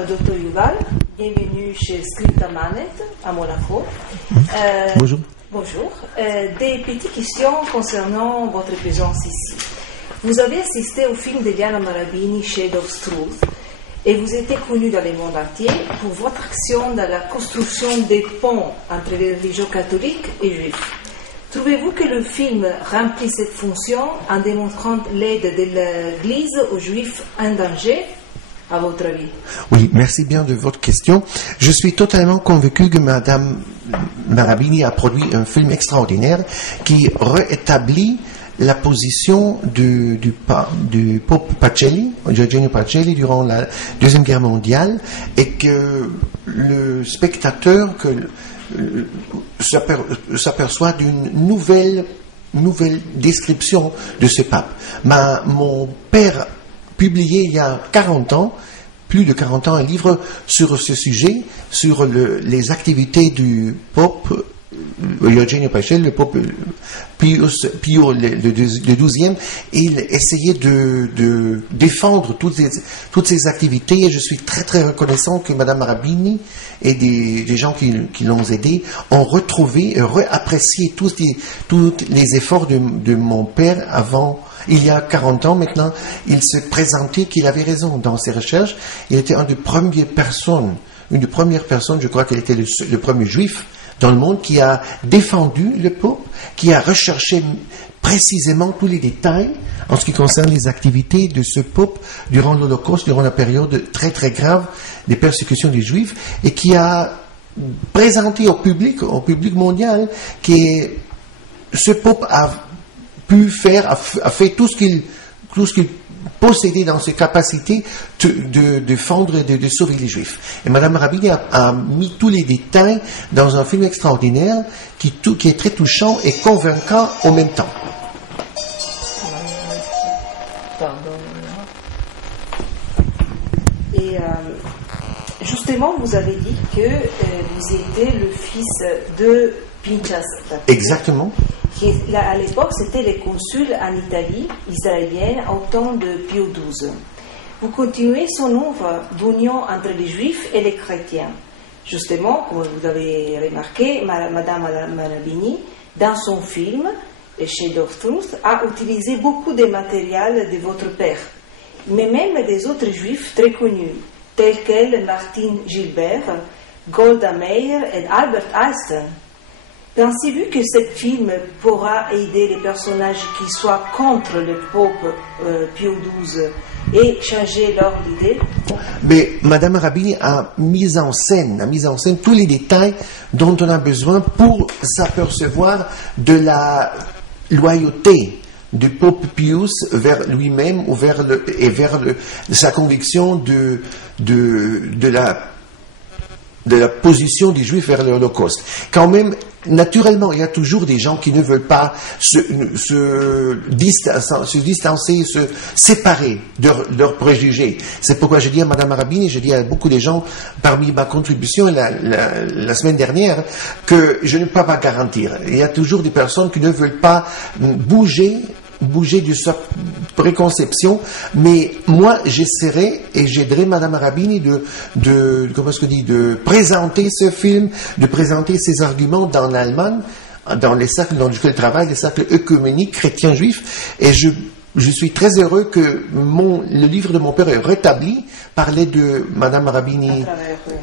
Dr Yuval. Bienvenue chez Scriptamanet à Monaco. Bonjour. Bonjour. Des petites questions concernant votre présence ici. Vous avez assisté au film de Liana Marabini, Shade of Truth, et vous êtes connu dans le monde entier pour votre action dans la construction des ponts entre les religions catholiques et juifs. Trouvez-vous que le film remplit cette fonction en démontrant l'aide de l'Église aux Juifs en danger, à votre avis? Oui, merci bien de votre question. Je suis totalement convaincu que Madame Marabini a produit un film extraordinaire qui rétablit la position du Pope Pacelli, Eugenio Pacelli, durant la Deuxième Guerre mondiale, et que le spectateur s'aperçoit d'une nouvelle description de ce pape. Mon père publié il y a 40 ans, plus de 40 ans, un livre sur ce sujet, sur les activités du Pope Eugenio Pacelli, le Pope Pio le XIIe. Il essayait de défendre toutes ces activités, et je suis très très reconnaissant que Madame Marabini et des gens qui l'ont aidé ont retrouvé et réapprécié tous les efforts de mon père avant. Il y a 40 ans maintenant, il se présentait qu'il avait raison dans ses recherches. Il était une des premières personnes, je crois qu'il était le premier juif dans le monde qui a défendu le Pope, qui a recherché précisément tous les détails en ce qui concerne les activités de ce Pope durant l'Holocauste, durant la période très très grave des persécutions des Juifs, et qui a présenté au public mondial que ce Pope a fait tout ce qu'il possédait dans ses capacités de défendre et de sauver les Juifs. Et Madame Marabini a mis tous les détails dans un film extraordinaire qui est très touchant et convaincant en même temps. Et justement, vous avez dit que vous étiez le fils de Pinchas. Exactement. À l'époque, c'était le consul en Italie israélienne au temps de Pio XII. Vous continuez son œuvre d'union entre les Juifs et les chrétiens. Justement, comme vous avez remarqué, Madame Marabini, dans son film Shade of Truth, a utilisé beaucoup de matériel de votre père, mais même des autres Juifs très connus, tels que Martin Gilbert, Golda Meir et Albert Einstein. Pensez-vous que ce film pourra aider les personnages qui soient contre le Pope Pio XII et changer leur idée? Mais Madame Marabini a mis en scène tous les détails dont on a besoin pour s'apercevoir de la loyauté du Pope Pius vers lui-même ou vers sa conviction de la position des Juifs vers l'Holocauste. Quand même, naturellement, il y a toujours des gens qui ne veulent pas se distancer, se séparer de leurs préjugés. C'est pourquoi je dis à Madame Marabini, je dis à beaucoup de gens parmi ma contribution la semaine dernière, que je ne peux pas garantir. Il y a toujours des personnes qui ne veulent pas bouger de sa préconception, mais moi j'essaierai et j'aiderai Madame Marabini de présenter ce film, de présenter ses arguments dans l'Allemagne, dans les cercles dans lesquels je travaille, les cercles œcuméniques chrétiens juifs, et je suis très heureux que le livre de mon père est rétabli, parlait de Madame Marabini,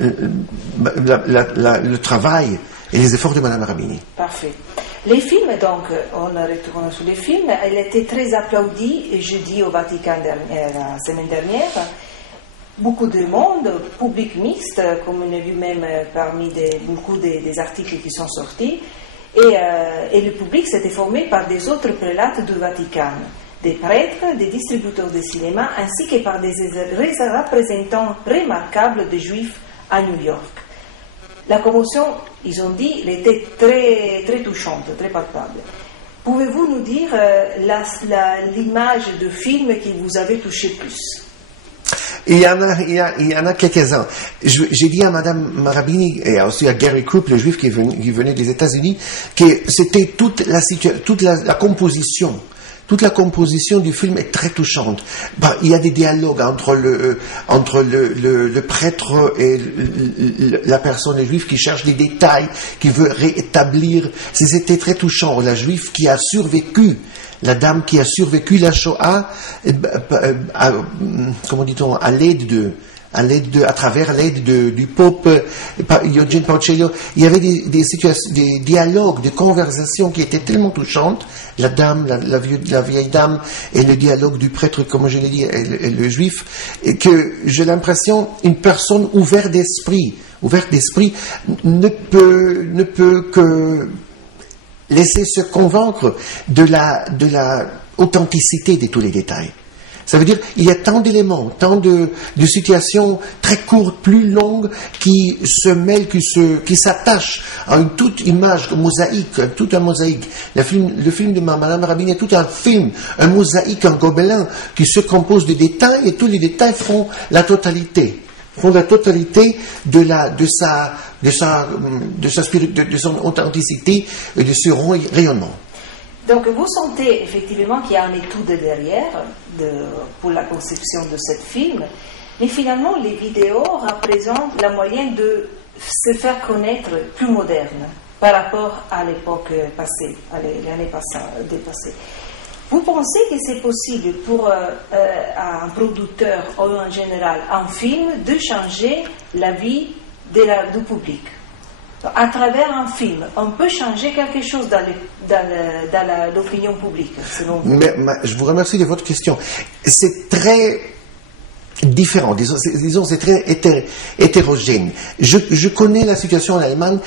le travail et les efforts de Madame Marabini. Parfait. Les films, donc, on retourne sur les films, elle était très applaudie jeudi au Vatican la semaine dernière. Beaucoup de monde, public mixte, comme on a vu même parmi beaucoup des articles qui sont sortis. Et le public s'était formé par des autres prélates du Vatican, des prêtres, des distributeurs de cinéma, ainsi que par des représentants remarquables des Juifs à New York. La commotion, ils ont dit, elle était très, très touchante, très palpable. Pouvez-vous nous dire l'image de film qui vous avait touché plus? Il y en a quelques-uns. J'ai dit à Madame Marabini et aussi à Gary Krupp, le juif qui venait des États-Unis, que c'était toute la composition toute la composition du film est très touchante. Il y a des dialogues entre le prêtre et la personne juive qui cherche des détails, qui veut rétablir. C'était très touchant. La juive qui a survécu, la dame qui a survécu la Shoah, comment dit-on, à travers l'aide du pope Eugene Pacello. Il y avait des situations, des dialogues, des conversations qui étaient tellement touchantes. La dame, la vieille dame, et le dialogue du prêtre, comme je l'ai dit, et le juif, et que j'ai l'impression, une personne ouverte d'esprit, ne peut que laisser se convaincre de la authenticité de tous les détails. Ça veut dire il y a tant d'éléments, tant de situations très courtes, plus longues, qui se mêlent, qui s'attachent à une toute image, tout un mosaïque. Le film de Madame Rabin est tout un film, un mosaïque, un gobelin qui se compose de détails, et tous les détails font la totalité de son authenticité et de ce rayonnement. Donc vous sentez effectivement qu'il y a une étude derrière pour la conception de ce film, mais finalement les vidéos représentent la moyenne de se faire connaître plus moderne par rapport à l'époque passée, à l'année dépassée. Vous pensez que c'est possible pour un producteur ou en général un film de changer la vie du public? À travers un film, on peut changer quelque chose dans l'opinion publique, selon vous. Je vous remercie de votre question. C'est très différent, disons c'est très hétérogène. Je connais la situation en Allemagne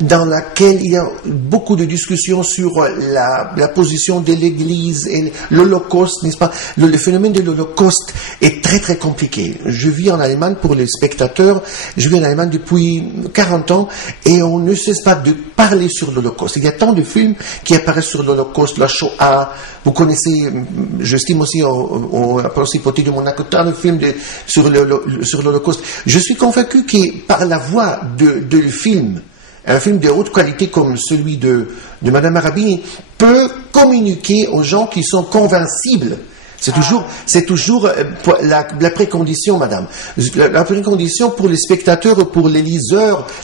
dans laquelle il y a beaucoup de discussions sur la position de l'Église et l'Holocauste, n'est-ce pas? Le phénomène de l'Holocauste est très très compliqué. Je vis en Allemagne, pour les spectateurs, je vis en Allemagne depuis 40 ans et on ne cesse pas de parler sur l'Holocauste. Il y a tant de films qui apparaissent sur l'Holocauste, la Shoah. Vous connaissez, j'estime aussi à la principauté de Monaco, tant de films sur l'Holocauste. Je suis convaincu que par la voie de film, un film de haute qualité comme celui de Madame Rabin peut communiquer aux gens qui sont convincibles. C'est toujours la précondition, madame. La précondition pour les spectateurs ou pour les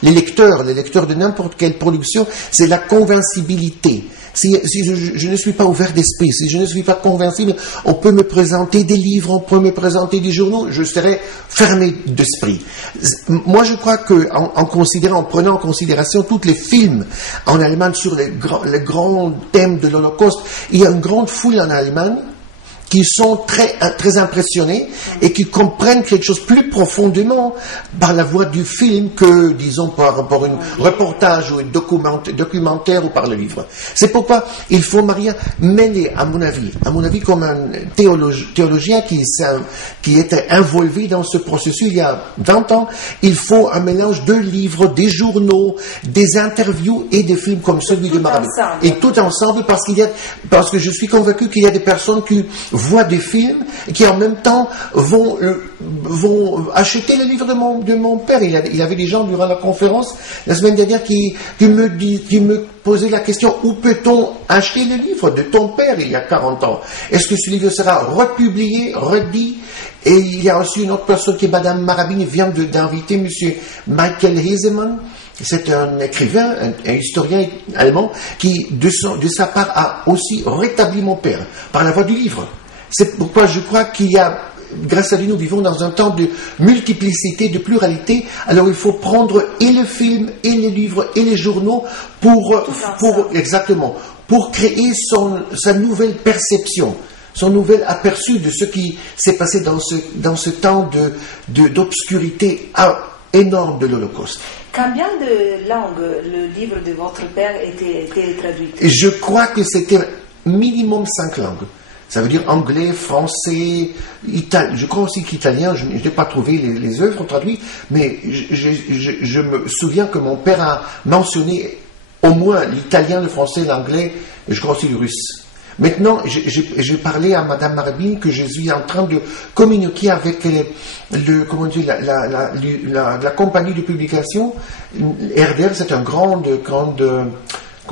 lecteurs de n'importe quelle production, c'est la convincibilité. Si je ne suis pas ouvert d'esprit, si je ne suis pas convincible, on peut me présenter des livres, on peut me présenter des journaux, je serai fermé d'esprit. Moi, je crois que en prenant en considération tous les films en Allemagne sur les grands thèmes de l'Holocauste, il y a une grande foule en Allemagne qui sont très, très impressionnés et qui comprennent quelque chose plus profondément par la voie du film que, disons, par un reportage ou un documentaire ou par le livre. C'est pourquoi il faut, Maria, mêler, à mon avis, comme un théologien qui était involvé dans ce processus il y a 20 ans, il faut un mélange de livres, des journaux, des interviews et des films comme celui de Marie. Et tout ensemble, parce que je suis convaincu qu'il y a des personnes qui voient des films et qui en même temps vont acheter le livre de mon père. Il y avait des gens durant la conférence la semaine dernière qui me posaient la question: où peut-on acheter le livre de ton père il y a 40 ans? Est-ce que ce livre sera republié, redit? Et il y a aussi une autre personne qui est Madame Marabini, vient d'inviter Monsieur Michael Hesemann. C'est un écrivain, un historien allemand qui, de sa part, a aussi rétabli mon père par la voie du livre. C'est pourquoi je crois qu'il y a, grâce à lui, nous vivons dans un temps de multiplicité, de pluralité. Alors il faut prendre et le film, et les livres, et les journaux pour créer sa nouvelle perception, son nouvel aperçu de ce qui s'est passé dans ce temps d'obscurité énorme de l'Holocauste. Combien de langues le livre de votre père était traduit? Je crois que c'était minimum 5 langues. Ça veut dire anglais, français, italien. Je crois aussi qu'italien, je n'ai pas trouvé les œuvres traduites, mais je me souviens que mon père a mentionné au moins l'italien, le français, l'anglais, et je crois aussi le russe. Maintenant, j'ai parlé à Madame Marabin que je suis en train de communiquer avec la compagnie de publication. RDR, c'est une grande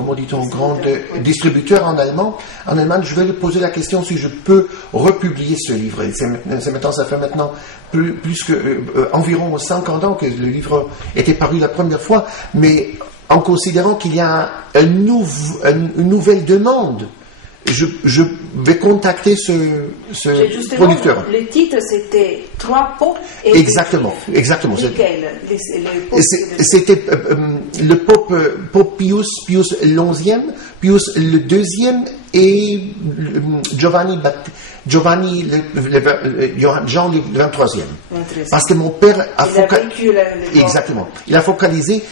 comment dit-on, grand distributeur en allemand. En Allemagne, je vais lui poser la question si je peux republier ce livre. Et ça fait maintenant plus que environ 50 ans que le livre était paru la première fois, mais en considérant qu'il y a une nouvelle demande, je vais contacter ce producteur. Le titre, c'était 3 popes et exactement. Lesquels C'était le pope Pius XIe, Pius le deuxième et Jean le 23e. Parce que mon père a il a focalisé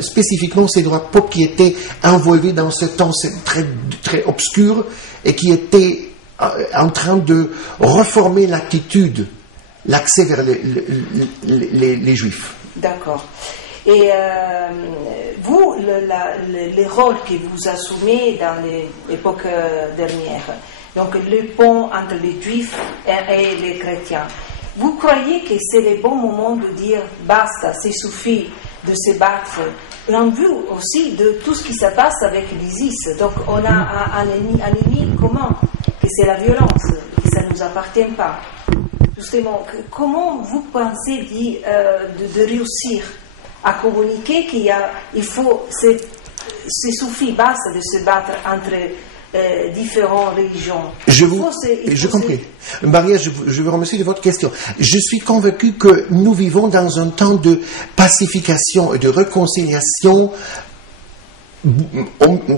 spécifiquement ces droits popes qui étaient envolés dans ce temps très, très obscur et qui étaient en train de reformer l'attitude, l'accès vers les Juifs. D'accord. Et vous, les rôles que vous assumez dans l'époque dernière, donc le pont entre les Juifs et les chrétiens, vous croyez que c'est le bon moment de dire basta, c'est suffit de se battre, en vue aussi de tout ce qui se passe avec l'ISIS. Donc on a un ennemi commun, que c'est la violence, que ça ne nous appartient pas. Justement, comment vous pensez de réussir à communiquer c'est suffit, basta de se battre entre différentes religions. Je comprends. Maria, je vous remercie de votre question. Je suis convaincu que nous vivons dans un temps de pacification et de réconciliation,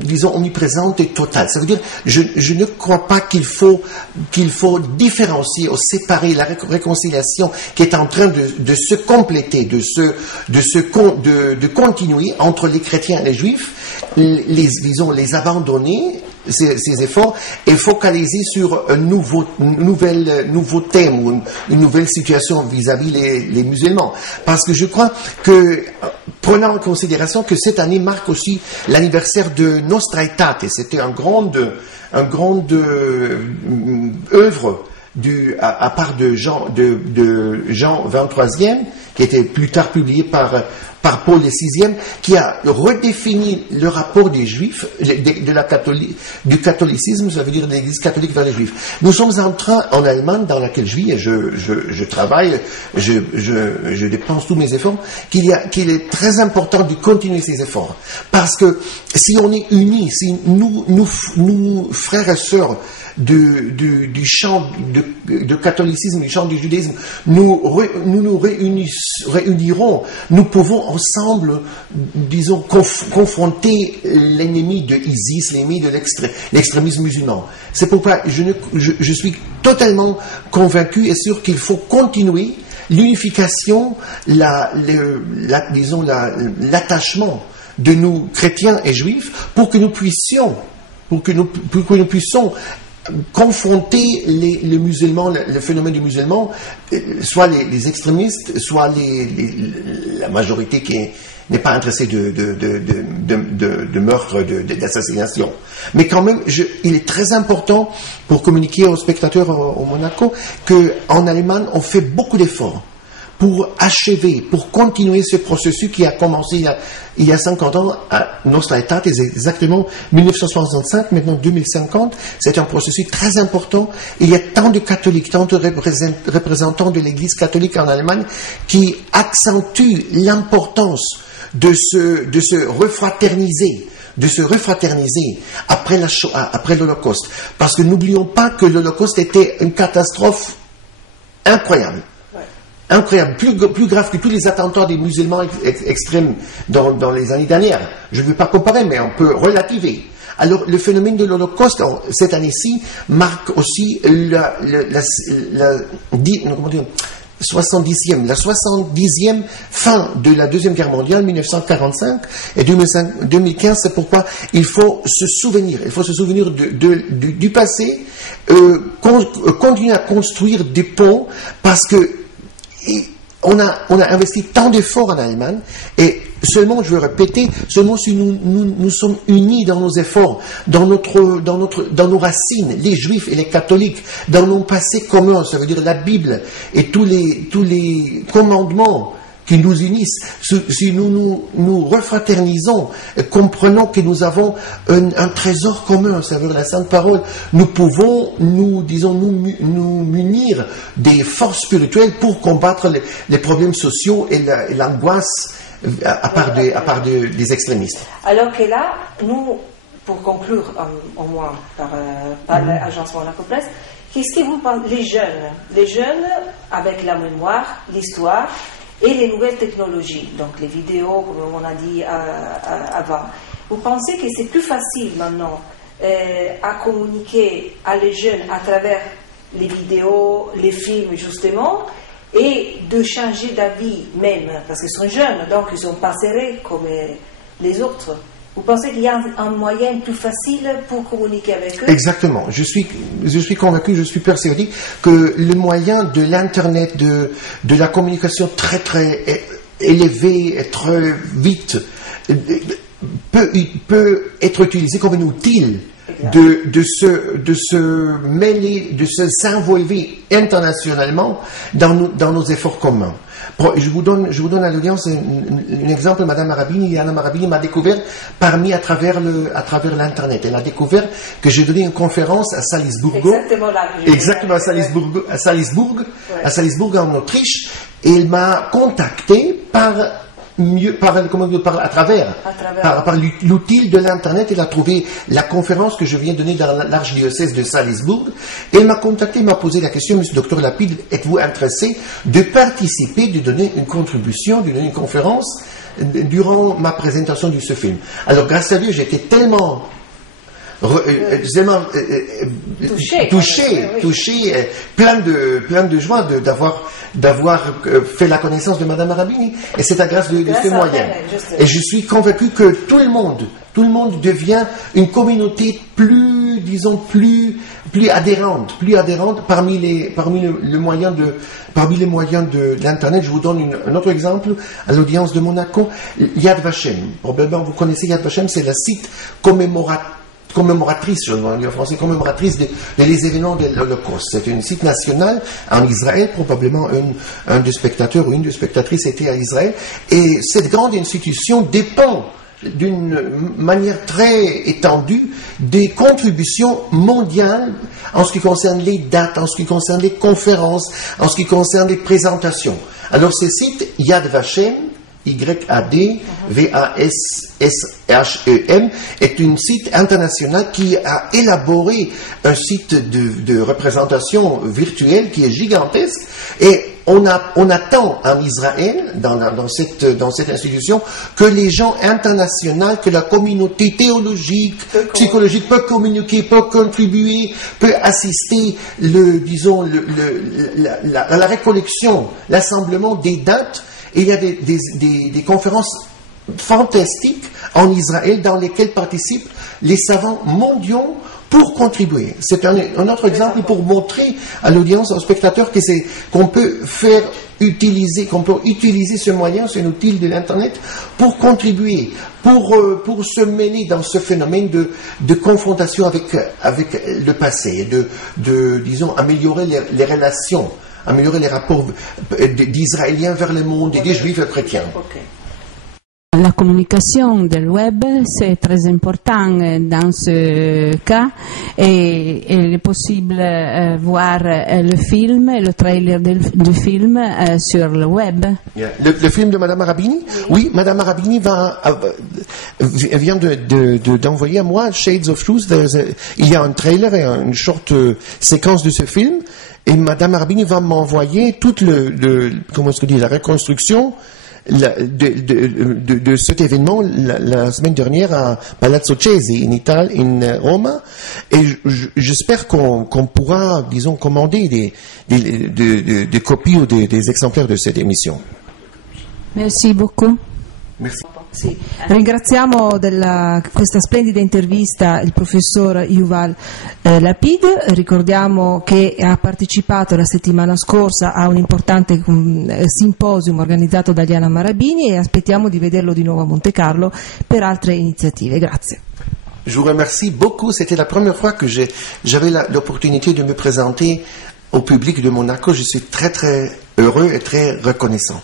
disons, omniprésente et totale. Ça veut dire, je ne crois pas qu'il faut différencier ou séparer la réconciliation qui est en train de se compléter, de continuer entre les chrétiens et les juifs, les abandonner, ces efforts, et focaliser sur un nouveau thème ou une nouvelle situation vis-à-vis les musulmans. Parce que je crois que, prenant en considération que cette année marque aussi l'anniversaire de Nostra Aetate, c'était une grande œuvre à part de Jean XXIIIe, qui était plus tard publié par Paul VI, qui a redéfini le rapport des Juifs, du catholicisme, ça veut dire de l'Église catholique vers les Juifs. Nous sommes en train, en Allemagne, dans laquelle je vis, et je travaille, je dépense tous mes efforts, qu'il est très important de continuer ces efforts. Parce que si on est unis, si nous frères et sœurs du champ de catholicisme, du champ du judaïsme, nous réunirons, nous pouvons ensemble, disons, confronter l'ennemi de ISIS, l'ennemi de l'extrémisme musulman. C'est pourquoi je suis totalement convaincu et sûr qu'il faut continuer l'unification, l'attachement de nous chrétiens et juifs pour que nous puissions confronter les musulmans, le phénomène du musulman, soit les extrémistes, soit la majorité qui n'est pas intéressée de meurtre, d'assassination. Mais quand même, il est très important pour communiquer aux spectateurs au Monaco qu'en Allemagne, on fait beaucoup d'efforts pour achever, pour continuer ce processus qui a commencé il y a 50 ans à Nostra Aetate, exactement 1965, maintenant 2050. C'est un processus très important. Il y a tant de catholiques, tant de représentants de l'Église catholique en Allemagne qui accentuent l'importance de se refraterniser après l'Holocauste. Parce que n'oublions pas que l'Holocauste était une catastrophe incroyable. Incroyable, plus grave que tous les attentats des musulmans extrêmes dans les années dernières. Je ne veux pas comparer, mais on peut relativer. Alors, le phénomène de l'Holocauste, cette année-ci, marque aussi la 70e fin de la Deuxième Guerre mondiale, 1945 et 2015. C'est pourquoi il faut se souvenir du passé, continuer à construire des ponts, parce que on a investi tant d'efforts en Allemagne, et seulement, je veux répéter, seulement si nous sommes unis dans nos efforts, dans nos racines, les juifs et les catholiques, dans nos passés communs, ça veut dire la Bible et tous les commandements qui nous unissent, si nous refraternisons, comprenons que nous avons un trésor commun, c'est-à-dire la Sainte Parole, nous pouvons, nous munir des forces spirituelles pour combattre les problèmes sociaux et l'angoisse à part des extrémistes. Alors que là, nous, pour conclure au moins par l'agence Monaco Presse, qu'est-ce que vous pensez, les jeunes avec la mémoire, l'histoire et les nouvelles technologies, donc les vidéos, comme on a dit avant, vous pensez que c'est plus facile maintenant à communiquer à les jeunes à travers les vidéos, les films justement, et de changer d'avis même, parce qu'ils sont jeunes, donc ils ne sont pas serrés comme les autres. Vous pensez qu'il y a un moyen plus facile pour communiquer avec eux? Exactement. Je suis convaincu, je suis persuadé que le moyen de l'Internet, de la communication très très élevée, très vite, peut être utilisé comme un outil de se mêler, de s'involver internationalement dans nos efforts communs. Je vous donne à l'audience un exemple. Madame Marabini, Yana Marabini m'a découvert à travers l'Internet. Elle a découvert que j'ai donné une conférence à Salisburgo. Exactement à Salisburgo en Autriche. Et elle m'a contacté par l'outil de l'Internet. Elle a trouvé la conférence que je viens de donner dans l'archidiocèse de Salzbourg. Et elle m'a contacté, m'a posé la question: Monsieur Dr Lapide, êtes-vous intéressé de participer, de donner une contribution, de donner une conférence durant ma présentation de ce film? Alors, grâce à Dieu, j'étais tellement touché, plein de joie d'avoir fait la connaissance de Madame Marabini, et c'est à grâce de ce moyen. Et je suis convaincu que tout le monde devient une communauté plus adhérente parmi les moyens de l'Internet. Je vous donne un autre exemple à l'audience de Monaco. Yad Vashem. Probablement vous connaissez Yad Vashem, c'est le site commémoratrice, je dois dire en français, commémoratrice des événements de l'Holocauste. C'est un site national en Israël, probablement un des spectateurs ou une des spectatrices était à Israël, et cette grande institution dépend d'une manière très étendue des contributions mondiales en ce qui concerne les dates, en ce qui concerne les conférences, en ce qui concerne les présentations. Alors ce site, Yad Vashem, YADVASSHEM, est un site international qui a élaboré un site de représentation virtuelle qui est gigantesque, et on attend en Israël, dans cette institution, que les gens internationaux, que la communauté théologique, psychologique peut communiquer, peut contribuer, peut assister à la récollection, l'assemblement des dates. Et il y a des conférences fantastiques en Israël dans lesquelles participent les savants mondiaux pour contribuer. C'est un autre exemple pour montrer à l'audience, aux spectateurs, qu'on peut utiliser ce moyen, ce outil de l'Internet pour contribuer, pour se mêler dans ce phénomène de confrontation avec le passé, disons, améliorer les relations, améliorer les rapports d'Israéliens vers le monde et des Juifs chrétiens. Okay. La communication du web, c'est très important dans ce cas, et il est possible voir le film, le trailer du film sur le web. Yeah. Le film de Madame Marabini? Oui, Madame Marabini vient d'envoyer à moi Shades of Truth. Il y a un trailer et une short séquence de ce film, et Madame Marabini va m'envoyer toute la reconstruction de cet événement la semaine dernière à Palazzo Chesi in Rome, et j'espère qu'on pourra, disons, commander des copies ou des exemplaires de cette émission. Merci beaucoup. Merci. Sì. Ringraziamo questa splendida intervista il professor Yuval Lapid. Ricordiamo che ha partecipato la settimana scorsa a un importante simposium organizzato da Yana Marabini, e aspettiamo di vederlo di nuovo a Monte Carlo per altre iniziative. Grazie. Je vous remercie beaucoup. C'était la première fois que j'avais l'opportunité de me présenter au public de Monaco. Je suis très très heureux et très reconnaissant.